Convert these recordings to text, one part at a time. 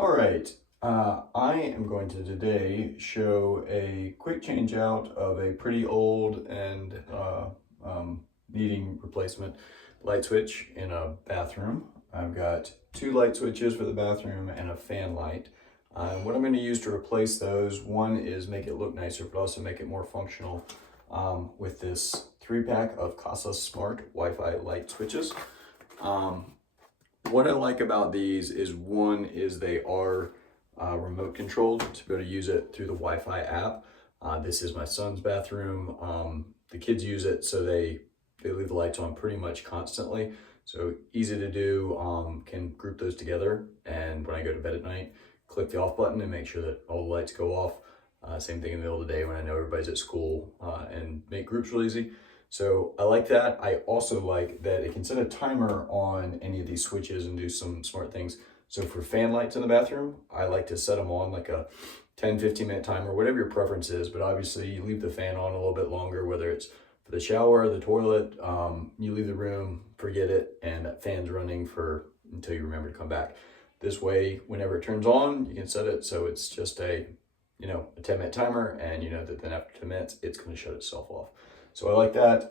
All right, I am going to today show a quick change out of a pretty old and needing replacement light switch in a bathroom. I've got two light switches for the bathroom and a fan light. What I'm going to use to replace those, one is make it look nicer, but also make it more functional with this 3-pack of Kasa Smart Wi-Fi light switches. What I like about these is, one is they are remote controlled to be able to use it through the Wi-Fi app. This is my son's bathroom. The kids use it, so they leave the lights on pretty much constantly. So easy to do, can group those together. And when I go to bed at night, click the off button and make sure that all the lights go off. Same thing in the middle of the day when I know everybody's at school, and make groups real easy. So I like that. I also like that it can set a timer on any of these switches and do some smart things. So for fan lights in the bathroom, I like to set them on like a 10-15 minute timer, whatever your preference is. But obviously you leave the fan on a little bit longer, whether it's for the shower, the toilet, you leave the room, forget it, and that fan's running until you remember to come back. This way, whenever it turns on, you can set it so it's just a 10-minute timer, and you know that then after 10 minutes, it's going to shut itself off. So I like that.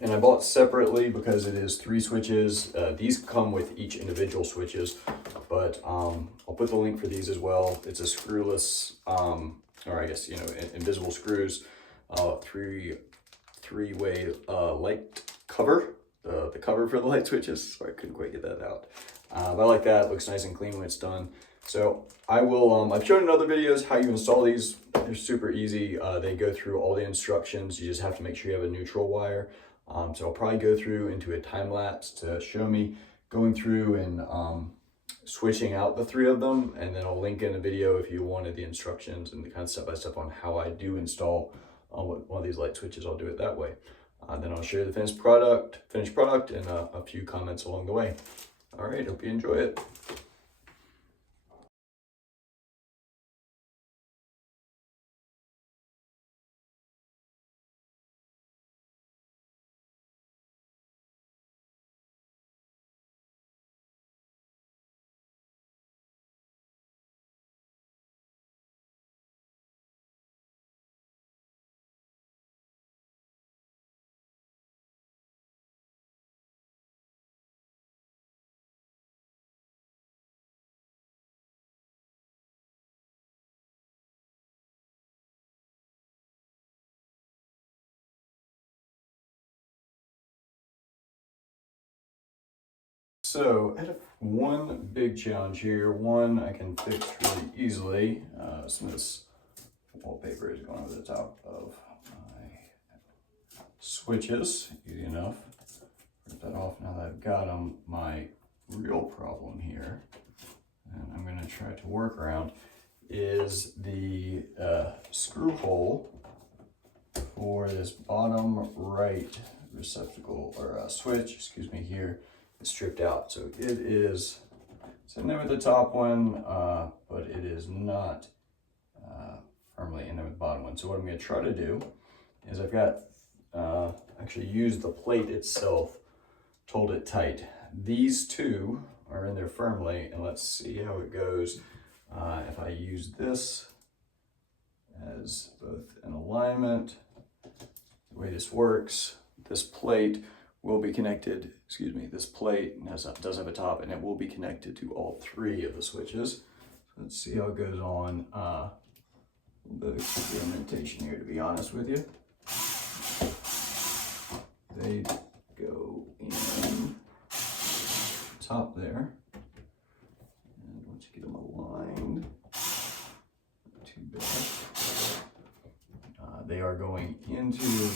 And I bought separately because it is 3 switches. These come with each individual switches, but I'll put the link for these as well. It's a screwless, or I guess, invisible screws, three-way light cover, the cover for the light switches. So I couldn't quite get that out. But I like that. It looks nice and clean when it's done. So I will, I've shown in other videos how you install these. They're super easy. They go through all the instructions. You just have to make sure you have a neutral wire. So I'll probably go through into a time lapse to show me going through and switching out the 3 of them. And then I'll link in a video if you wanted the instructions and the kind of step-by-step on how I do install one of these light switches. I'll do it that way. Then I'll share the finished product and a few comments along the way. All right, hope you enjoy it. So I have one big challenge here. One I can fix really easily. Some of this wallpaper is going over the top of my switches. Easy enough. Rip that off now that I've got them. My real problem here, and I'm going to try to work around, is the screw hole for this bottom right receptacle or switch, excuse me, here. Stripped out, so it is in there with the top one, but it is not firmly in there with the bottom one. So what I'm going to try to do is I've got actually used the plate itself to hold it tight. These 2 are in there firmly, and let's see how it goes if I use this as both an alignment. The way this works, this plate will be connected, this plate does have a top, and it will be connected to all 3 of the switches. So let's see how it goes on. A little bit of experimentation here, to be honest with you. They go in top there. And once you get them aligned, not too bad. They are going into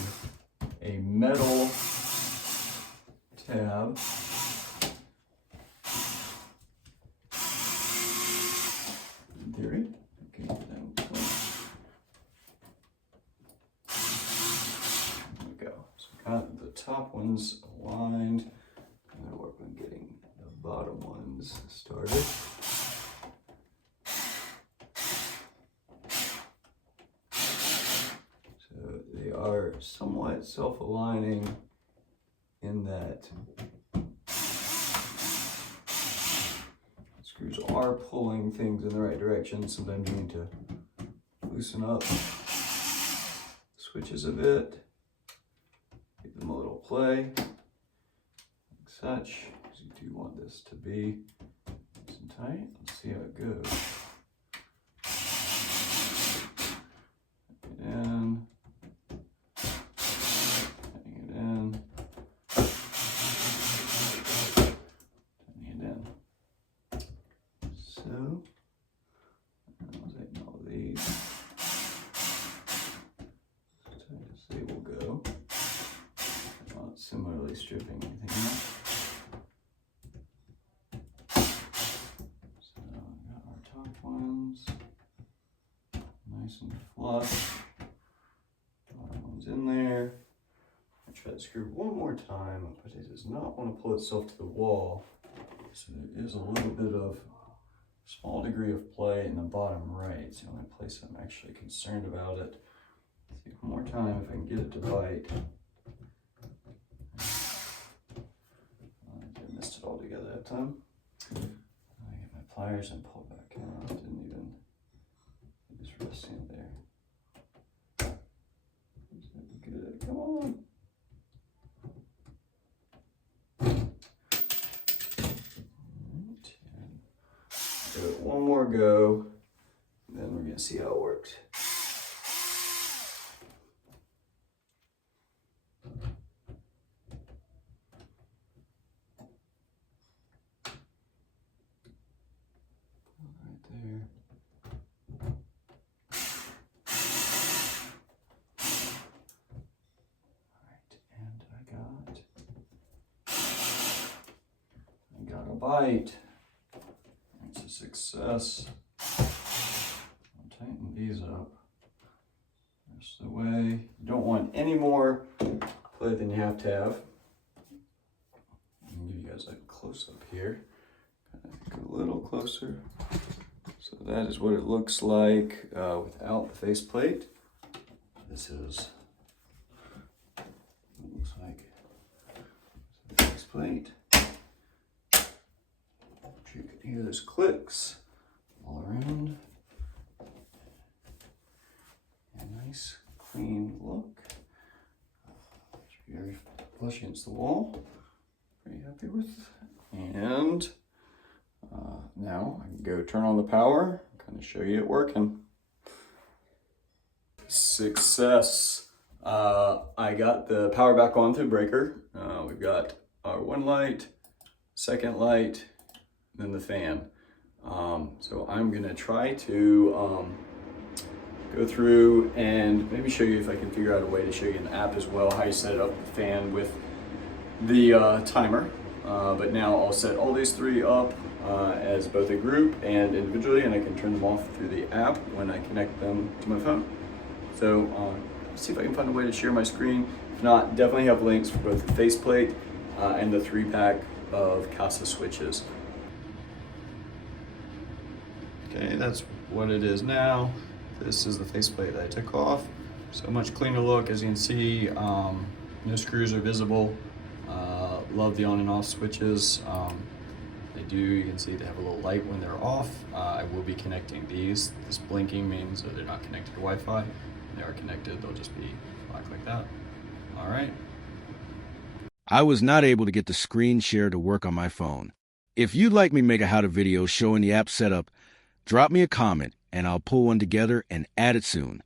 a metal tab. In theory. Okay, then there we go. So got the top ones aligned. I'm going to work on getting the bottom ones started. So they are somewhat self-aligning in that screws are pulling things in the right direction. Sometimes you need to loosen up switches a bit, give them a little play, like such, because you do want this to be nice and tight. Let's see how it goes. Put it in, putting it in, putting it in. So, I'll take all these. They will go. I'm not similarly stripping anything else. So we got our top ones nice and flush. Bottom one's in there. I try to screw one more time, but it does not want to pull itself to the wall. So there is a little bit of small degree of play in the bottom right. It's the only place I'm actually concerned about it. Let's see one more time if I can get it to bite. I missed it all together that time. I get my pliers and pull it back out. Didn't even, just resting there. Good, come on. Give it one more go, and then we're gonna see how it works. Got a bite. It's a success. I'll tighten these up the rest of the way. You don't want any more play than you have to have. I'm gonna give you guys a close up here. Go a little closer. So that is what it looks like without the faceplate. This is what it looks like with the faceplate. You can hear those clicks all around. A nice clean look. Very flush against the wall. Pretty happy with. And now I can go turn on the power, kind of show you it working. Success. I got the power back on through breaker. We've got our one light, second light, then the fan. So I'm gonna try to go through and maybe show you if I can figure out a way to show you in the app as well how you set up the fan with the timer. But now I'll set all these three up as both a group and individually, and I can turn them off through the app when I connect them to my phone. So let's see if I can find a way to share my screen. If not, definitely have links for both the faceplate and the 3-pack of Kasa switches. Okay, that's what it is now. This is the faceplate that I took off. So much cleaner look, as you can see. No screws are visible. Love the on and off switches. They do, you can see they have a little light when they're off. I will be connecting these. This blinking means that they're not connected to Wi-Fi. When they are connected, they'll just be black like that. All right. I was not able to get the screen share to work on my phone. If you'd like me to make a how-to video showing the app setup, drop me a comment and I'll pull one together and add it soon.